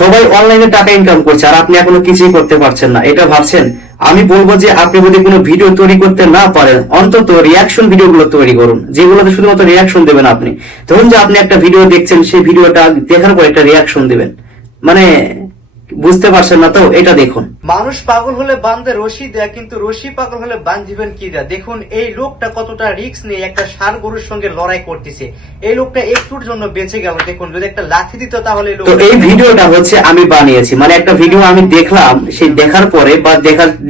সবাই অনলাইনে টাকা ইনকাম করছে আর আপনি এখনো কিছুই করতে পারছেন না, এটা ভাবছেন? আমি বলবো যে আপনি যদি কোনো ভিডিও তৈরি করতে না পারেন, অন্তত রিয়াকশন ভিডিওগুলো তৈরি করুন, যেগুলোতে শুধুমাত্র রিয়াকশন দেবেন আপনি। ধরুন যে আপনি একটা ভিডিও দেখছেন, সেই ভিডিওটা দেখার পর একটা রিয়াকশন দিবেন, মানে বুঝতে পারছেন না তো? এটা দেখুন। মানুষ পাগল হলে বান্ধে রশি দেয়, কিন্তু রশি পাগল হলে বাঁধবেন কি দেয়। দেখুন এই লোকটা কতটা রিস্ক নিয়ে একটা ষাঁড় গরুর সঙ্গে লড়াই করতেছে। এই লোকটা একটুর জন্য বেঁচে গেল। দেখুন যদি একটা লাঠি দিত তাহলে তো এই ভিডিওটা হচ্ছে আমি বানিয়েছি, মানে একটা ভিডিও আমি দেখলাম, সেই দেখার পরে বা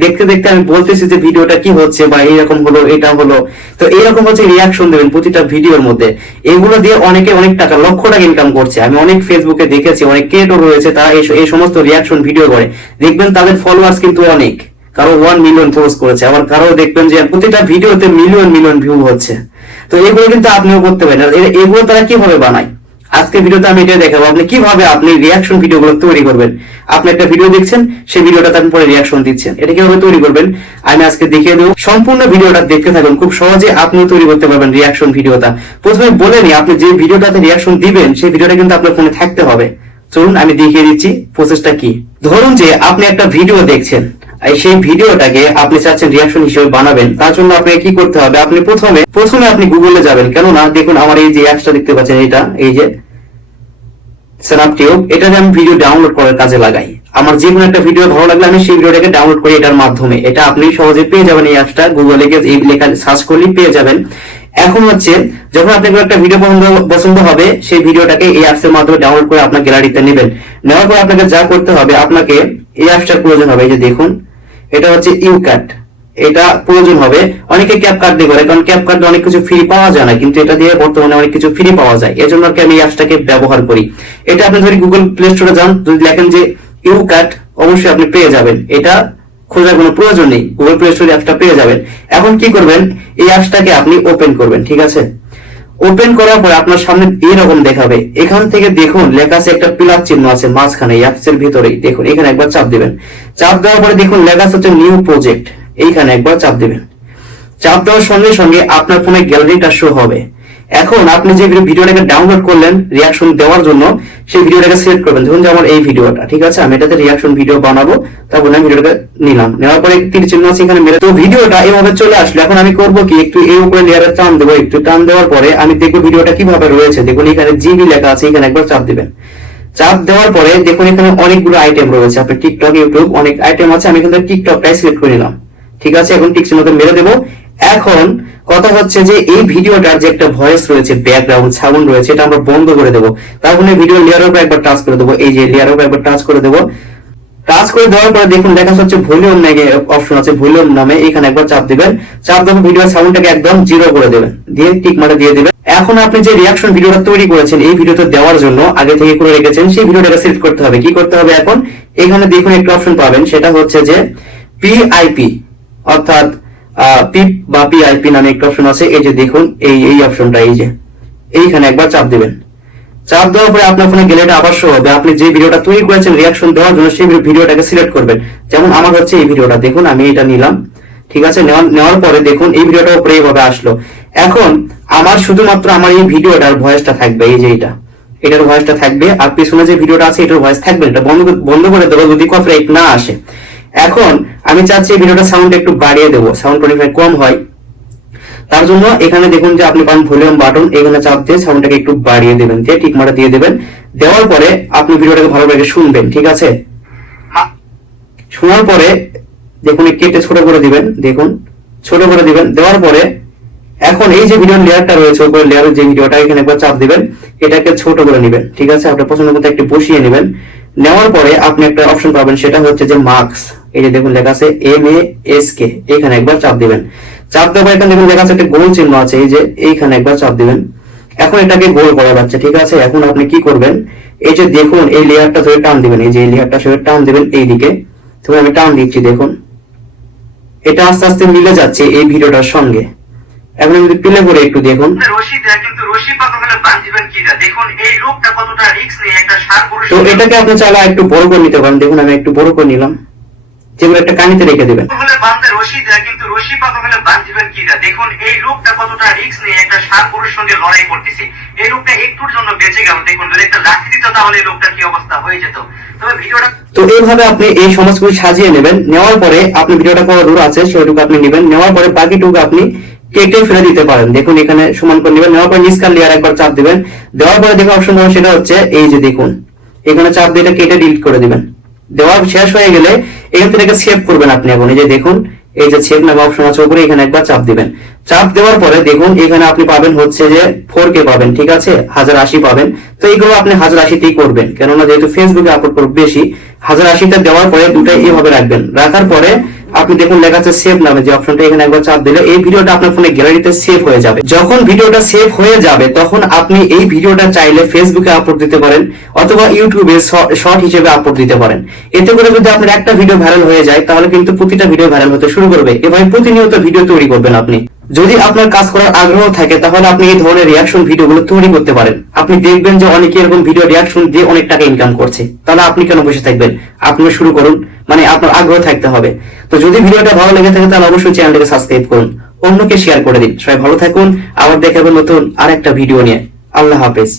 দেখতে দেখতে আমি বলতেছি যে ভিডিওটা কি হচ্ছে, বা এইরকম হলো, এটা হলো। তো এইরকম হচ্ছে রিয়াকশন দেবেন প্রতিটা ভিডিওর মধ্যে। এগুলো দিয়ে অনেকে অনেক টাকা, লক্ষ টাকা ইনকাম করছে। আমি অনেক ফেসবুকে দেখেছি, অনেক ক্রিয়েটর রয়েছে, তারা এই সমস্ত রিয়াকশন ভিডিও করে। দেখবেন তাদের ফলোয়ার্স কিন্তু অনেক, কারো 1 মিলিয়ন পোস্ট করেছে, আবার কারো দেখবেন যে প্রতিটা ভিডিওতে মিলিয়ন মিলিয়ন ভিউ হচ্ছে। তো এগুলো কিন্তু আপনিও করতে পারেন। এগুলো তারা কিভাবে বানায়, আজকে ভিডিওতে আমি এটা দেখাবো আপনি কিভাবে আপনি রিয়াকশন ভিডিওগুলো তৈরি করবেন। আপনি একটা ভিডিও দেখছেন, সেই ভিডিওটাতে আপনি পরে রিয়াকশন দিচ্ছেন, এটা কিভাবে তৈরি করবেন আমি আজকে দেখিয়ে দেবো। সম্পূর্ণ ভিডিওটা দেখতে থাকুন, খুব সহজে আপনিও তৈরি করতে পারবেন রিয়াকশন ভিডিওটা। প্রথমে বলে নিই, আপনি যে ভিডিওটাতে রিয়াকশন দিবেন সেই ভিডিওটা কিন্তু আপনার ফোনে থাকতে হবে। চলুন আমি দেখিয়ে দিচ্ছি প্রসেসটা কি। ধরুন যে আপনি একটা ভিডিও দেখছেন, সেই ভিডিওটাকে আপনি চাচ্ছেন রিয়াকশন হিসেবে বানাবেন। তার জন্য আপনাকে কি করতে হবে, আপনি প্রথমে আপনি গুগলে যাবেন। কেননা দেখুন আমার এই যে অ্যাপসটা দেখতে পাচ্ছেন, এটা এই যে স্ন্যাপটিউব, এটাতে আমি ভিডিও ডাউনলোড করার কাজে লাগাই। আমার যে কোনো একটা ভিডিও ভালো লাগলে আমি সেই ভিডিওটাকে ডাউনলোড করি এটার মাধ্যমে। এটা আপনি সহজে পেয়ে যাবেন, এই অ্যাপসটা গুগলে গিয়ে এই লেখা সার্চ করলেই পেয়ে যাবেন। এখন হচ্ছে যখন আপনার একটা ভিডিও পছন্দ হবে, সেই ভিডিওটাকে এই অ্যাপস এর মাধ্যমে ডাউনলোড করে আপনার গ্যালারিতে নেবেন। নেওয়ার পর আপনাকে যা করতে হবে, আপনাকে এই অ্যাপসটার প্রয়োজন হবে। এই যে দেখুন, এটা হচ্ছে ইউকাট, এটা প্রয়োজন হবে। অনেকে ক্যাপকাট দিয়ে করে, কারণ ক্যাপকাট অনেক কিছু ফ্রি পাওয়া যায় না, কিন্তু এটা দিয়ে বর্তমানে অনেক কিছু ফ্রি পাওয়া যায়। এর জন্য আমি এই অ্যাপসটাকে ব্যবহার করি। এটা আপনি যদি গুগল প্লে স্টোরে যান, যদি লেখেন যে ইউকাট, অবশ্যই আপনি পেয়ে যাবেন। এটা খোঁজার কোনো প্রয়োজন নেই, গুগল প্লে স্টোরে অ্যাপসটা পেয়ে যাবেন। এখন কি করবেন, এই অ্যাপসটাকে আপনি ওপেন করবেন, ঠিক আছে? ওপেন করার পর আপনার সামনে এইরকম দেখাবে। এখান থেকে দেখুন লেখা আছে, একটা প্লাস চিহ্ন আছে মাঝখানে অ্যাপস এর ভিতরেই, দেখুন এখানে একবার চাপ দিবেন। চাপ দেওয়ার পরে দেখুন লেখা আছে নিউ প্রজেক্ট, এইখানে একবার চাপ দিবেন। চাপ দেওয়ার সঙ্গে সঙ্গে আপনার ফোনে গ্যালারিটা শো হবে। এখন আপনি যে ভিডিওটাকে ডাউনলোড করলেন রিয়াকশন দেওয়ার জন্য, সেই ভিডিওটাকে সিলেক্ট করবেন। ধরুন যে আমার এই ভিডিওটা, ঠিক আছে, আমি এটাতে রিয়াকশন ভিডিও বানাবো। তারপর আমি ভিডিওটাকে নিলাম, নেওয়ার পরে তীর চিহ্ন আছে এখানে মেরে, তো ভিডিওটা এইভাবে চলে আসলো। এখন আমি করব কি, একটু এই উপরে লেয়ারে টান দেবো, একটু টান দেওয়ার পরে আমি দেখবো ভিডিওটা কিভাবে রয়েছে। দেখুন এখানে জিবি লেখা আছে, এখানে একবার চাপ দিবেন। চাপ দেওয়ার পরে দেখুন এখানে অনেকগুলো আইটেম রয়েছে, আপনি টিকটক, ইউটিউব অনেক আইটেম আছে। আমি কিন্তু টিকটকটাই সিলেক্ট করে নিলাম, ঠিক আছে। এখন টিক চিহ্নতে মেরে দেবো। এখন কথা হচ্ছে যে এই ভিডিওটার যে একটা ভয়েস রয়েছে, ব্যাকগ্রাউন্ড সাউন্ড রয়েছে, এটা আমরা বন্ধ করে দেবো। তারপরে ভিডিও লেয়ারের উপর একবার টাচ করে দেবো, এই যে লেয়ারের উপর একবার টাচ করে দেবো। টাচ করে দেওয়ার পরে দেখুন লেখা হচ্ছে ভলিউম নামে অপশন আছে, ভলিউম নামে, এখানে একবার চাপ দিবেন। চাপ দেওয়ার ভিডিও সাউন্ডটাকে একদম 0 করে দেবেন, দিয়ে টিক মার্ক দিয়ে দিবেন। এখন আপনি যে রিয়াকশন ভিডিওটা তৈরি করেছেন এই ভিডিওতে দেওয়ার জন্য, আগে থেকে করে রেখেছেন, সেই ভিডিওটাকে সিলেক্ট করতে হবে। কি করতে হবে, এখন এখানে দেখুন একটা অপশন পাবেন, সেটা হচ্ছে যে পিআইপি, অর্থাৎ পিপ বা পিআইপি নামে একটা অপশন আছে। এই যে দেখুন এই অপশনটা, এই যে এইখানে একবার চাপ দিবেন। চাপ দেওয়ার পরে আপনার ফোনে গ্যালারিটা আবার শো হবে। আপনি যে ভিডিওটা তৈরি করেছেন রিয়াকশন দেওয়ার জন্য, সেই ভিডিওটাকে সিলেক্ট করবেন। যেমন আমার হচ্ছে এই ভিডিওটা, দেখুন আমি এটা নিলাম, ঠিক আছে। নেওয়ার পরে দেখুন এই ভিডিওটা উপরে এইভাবে আসলো। এখন আমার শুধুমাত্র আমার এই ভিডিওটার ভয়েসটা থাকবে, এই যে এটার ভয়েসটা থাকবে, আর পিছনে যে ভিডিওটা আছে এটার ভয়েস থাকবে। এটা বন্ধ করে দেবো যদি কপিরাইট না আসে। এখন আমি চাচ্ছি এই ভিডিওটা সাউন্ড একটু বাড়িয়ে দেবো, সাউন্ড 25 কম হয়। তার জন্য এখানে দেখুন যে আপনি পান ভলিউম বাটন, এখানে চাপ দিয়ে সাউন্ডটাকে একটু বাড়িয়ে দেবেন, দিয়ে টিক মার্ক দিয়ে দেবেন। দেওয়ার পরে আপনি ভিডিওটাকে ভালোভাবে শুনবেন, ঠিক আছে। শোনার পরে দেখুন কেটে ছোট করে দিবেন, দেখুন ছোট করে দিবেন। দেওয়ার পরে এখন এই যে ভিডিওর লেয়ারটা রয়েছে, উপরে লেয়ারের যে ভিডিওটা, এখানে একবার চাপ দিবেন, এটাকে ছোট করে নেবেন, ঠিক আছে। আপনার পছন্দ মতো একটু বসিয়ে নেবেন। নেওয়ার পরে আপনি একটা অপশন পাবেন, সেটা হচ্ছে যে মার্কস, এই যে দেখুন লেখা আছে MASK, এখানে একবার চাপ দিবেন। চাপ দেওয়ার এখানে দেখুন লেখা আছে একটা গোল চিহ্ন আছে, এই যে এইখানে একবার চাপ দিবেন। এখন এটাকে গোল করা যাচ্ছে, ঠিক আছে। এখন আপনি কি করবেন, এই যে দেখুন এই লেয়ারটা ধরে টান দিবেন, এই যে এই লেয়ারটা ধরে টান দিবেন এইদিকে। তো আমি টান দিচ্ছি, দেখুন এটা আস্তে আস্তে মিলে যাচ্ছে এই ভিডিওটার সঙ্গে। এখন যদি প্লে করে একটু দেখুন, তো এটাকে আপনি চাইলে একটু বড় করে নিতে পারেন। দেখুন আমি একটু বড় করে নিলাম, যেগুলো একটা কানিতে রেখে দিবেন। হলে বান্ধে রশি দেয়, কিন্তু রশি পাগল হলে বাঁধবেন কি দেয়? দেখুন এই লোকটা কতটা রিস্ক নিয়ে একটা ষাঁড় গরুর সঙ্গে লড়াই করতেছে। এই লোকটা একটুর জন্য বেঁচে গেল। দেখুন যদি একটা লাঠি দিত তাহলে এই লোকটার কি অবস্থা হয়ে যেত। তবে ভিডিওটা তো এইভাবে আপনি এই সমাজগুলি সাজিয়ে নেবেন। নেওয়ার পরে আপনি ভিডিওটা কত দূর আছে সেটুকু আপনি নেবেন। নেওয়ার পরে বাকিটুকু আপনি কেটে ফেলে দিতে পারেন। দেখুন এখানে সমান করে নেবেন। নেওয়ার পরে নিচকার লেয়ার একবার চাপ দিবেন। দেওয়ার পরে দেখুন অপশন পাবেন, সেটা হচ্ছে এই যে দেখুন এখানে চাপ দিয়ে এটা কেটে ডিলিট করে দিবেন। দেওয়া শেষ হয়ে গেলে এখান থেকে সেভ করবেন আপনি। এখন এই যে দেখুন এই যে সেভ নামে অপশন আছে উপরে, এখানে একবার চাপ দিবেন। চাপ দেওয়ার পরে দেখুন এখানে আপনি পাবেন হচ্ছে যে 4K পাবেন, ঠিক আছে, 1080 পাবেন। তো এইগুলো আপনি 1080তেই করবেন, কেননা যেহেতু ফেসবুকে আপলোড করবেন বেশি। 1080তে দেওয়ার পরে দুটাই এইভাবে রাখবেন। রাখার পরে আপনি দেখুন লেখা আছে সেভ নামে যে অপশনটা, এখানে একবার চাপ দিলে এই ভিডিওটা আপনার ফোনে গ্যালারিতে সেভ হয়ে যাবে। যখন ভিডিওটা সেভ হয়ে যাবে তখন আপনি এই ভিডিওটা চাইলে ফেসবুকে আপলোড দিতে পারেন অথবা ইউটিউবে শর্ট হিসেবে আপলোড দিতে পারেন। এতে করে যদি আপনার একটা ভিডিও ভাইরাল হয়ে যায় তাহলে কিন্তু প্রতিটা ভিডিও ভাইরাল হতে শুরু করবে। এভাবে প্রতিনিয়ত ভিডিও তৈরি করবেন আপনি। যদি আপনার কাজ করার আগ্রহ থাকে তাহলে আপনি এই ধরনের রিয়াকশন ভিডিওগুলো তৈরি করতে পারেন। আপনি দেখবেন যে অনেকে এরকম ভিডিও রিয়াকশন দিয়ে অনেক টাকা ইনকাম করছে। তাহলে আপনি কেন বসে থাকবেন? আপনি শুরু করুন, মানে আপনার আগ্রহ থাকতে হবে। তো যদি ভিডিওটা ভালো লেগে থাকে তাহলে অবশ্যই চ্যানেলটাকে সাবস্ক্রাইব করুন, অন্যকে শেয়ার করে দিন। সবাই ভালো থাকুন, আবার দেখাবেন নতুন আরেকটা ভিডিও নিয়ে। আল্লাহ হাফেজ।